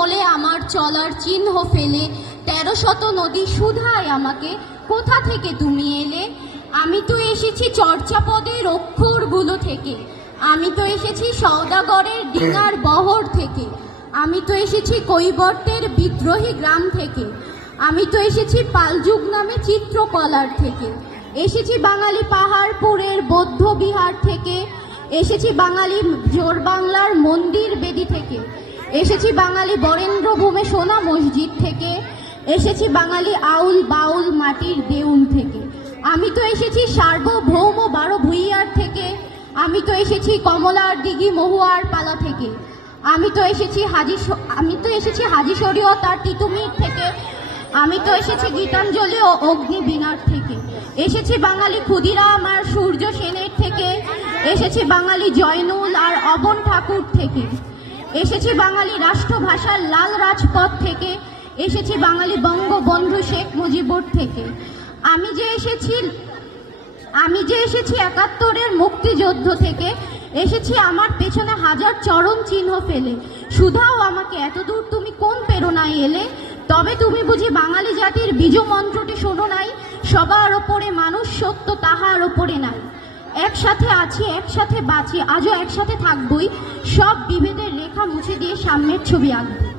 কমলে আমার চলার চিহ্ন ফেলে ১৩০০ নদী শুধায় আমাকে, কোথা থেকে তুমি এলে? আমি তো এসেছি চর্যাপদের অক্ষরগুলো থেকে, আমি তো এসেছি সওদাগরের ডিঙার বহর থেকে, আমি তো এসেছি কৈবর্তের বিদ্রোহী গ্রাম থেকে, আমি তো এসেছি পালযুগ নামে চিত্রকলার থেকে, এসেছি বাঙালি পাহাড়পুরের বৌদ্ধ বিহার থেকে, এসেছি বাঙালি জোর বাংলার মন্দির বেদি থেকে, এসেছি বাঙালি বরেন্দ্রভূমে সোনা মসজিদ থেকে, এসেছি বাঙালি আউল বাউল মাটির দেউল থেকে, আমি তো এসেছি সার্বভৌম ১২ ভূঁইয়ার থেকে, আমি তো এসেছি কমলার দিঘি মহুয়ার পালা থেকে, আমি তো এসেছি হাজি শরীয়ত আর তিতুমির থেকে, আমি তো এসেছি গীতাঞ্জলি ও অগ্নিবীণার থেকে, এসেছি বাঙালি ক্ষুদিরাম আর সূর্য সেনের থেকে, এসেছি বাঙালি জয়নুল আর অবন ঠাকুর থেকে, এসেছি বাঙালি রাষ্ট্রভাষার লাল রাজপথ থেকে, এসেছি বাঙালি বঙ্গবন্ধু শেখ মুজিবুর থেকে, আমি যে এসেছি ৭১-এর মুক্তিযুদ্ধ থেকে, এসেছি আমার পেছনে হাজার চরণ চিহ্ন ফেলে, শুধাও আমাকে এতদূর তুমি কোন প্রেরণায় এলে? তবে তুমি বুঝি বাঙালি জাতির বীজ মন্ত্রটি শোনো নাই, সবার ওপরে মানুষ সত্য তাহার ওপরে নাই, একসাথে আছি একসাথে বাঁচি আজও একসাথে থাকবই, সব বিভেদের রেখা মুছে দিয়ে সামনের ছবি আঁকবো।